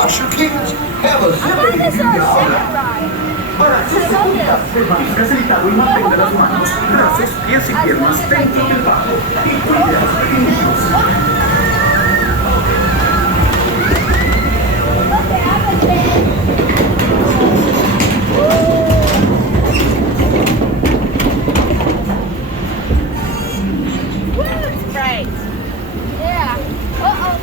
wash your kids, have a zippity This is our doo-dah. second ride. Para hacer segunda, permanezcas sentado y mantenga las manos, brazos, pies y piernas dentro del barco. Y cuide a los pequeños. Right. Yeah. Uh-oh.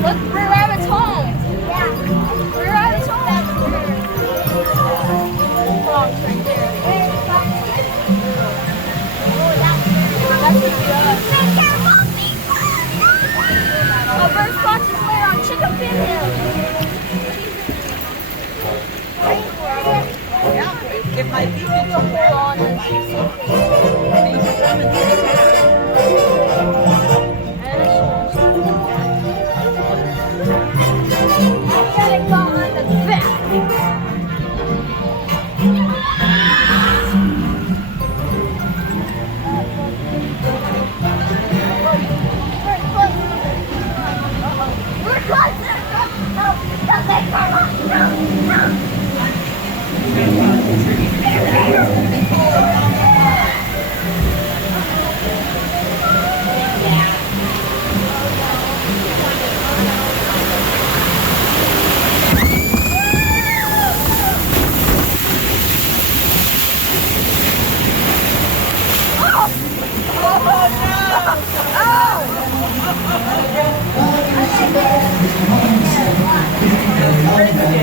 Look, Brer Rabbit's home. Yeah. Brer Rabbit's home. Fox right there. That's the a bird fox's lair on Chicken Fin Hill. Yeah, it might be. There's a hole on it.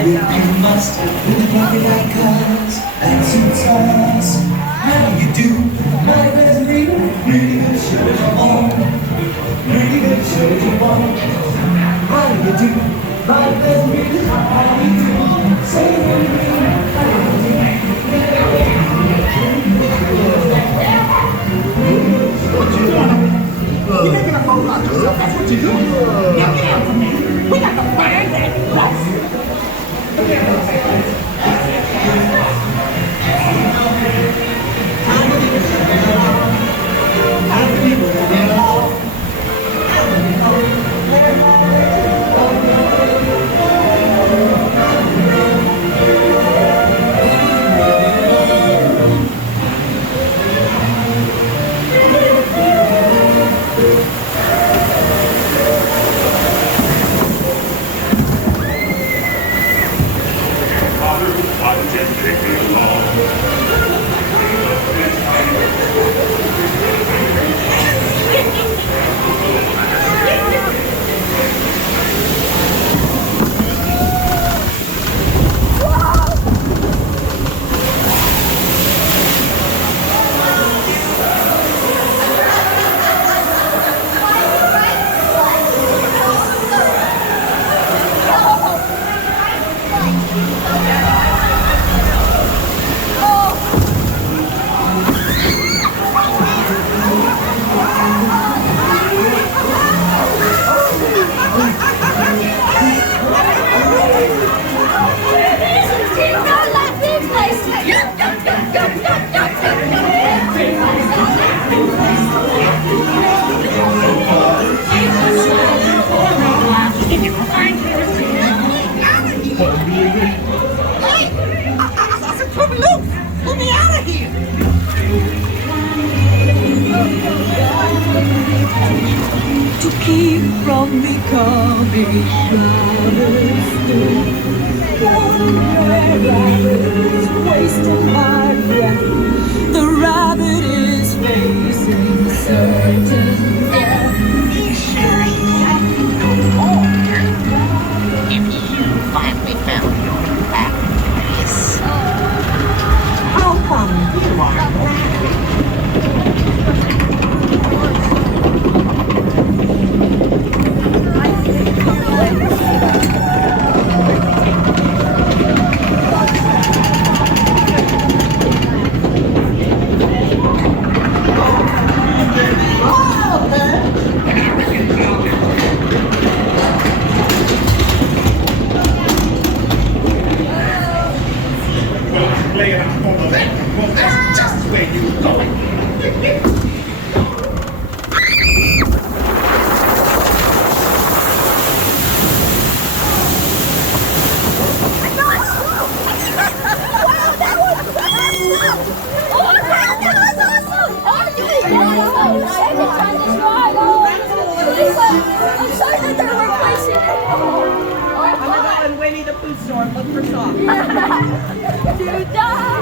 You must with like cars and suits. How you do? My best read, really good show you on. Really good show you on. How you do? My best read, how you do? Say what you mean, how you do? What you doing? You're making a whole lot of yourself. That's what you're doing. Now get out from here. We got to find that bus. To keep from becoming rabbits, rabbits wasting my breath. The rabbit is facing certain death. second time this ride. Oh, please, I'm sorry that they're replacing it. I'm gonna go in Winnie the Pooh store and look for socks. To die.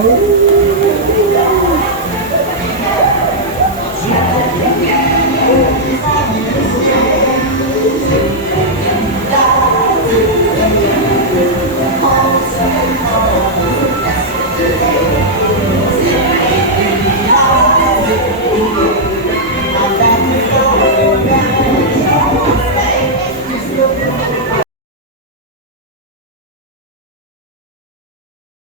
Oh,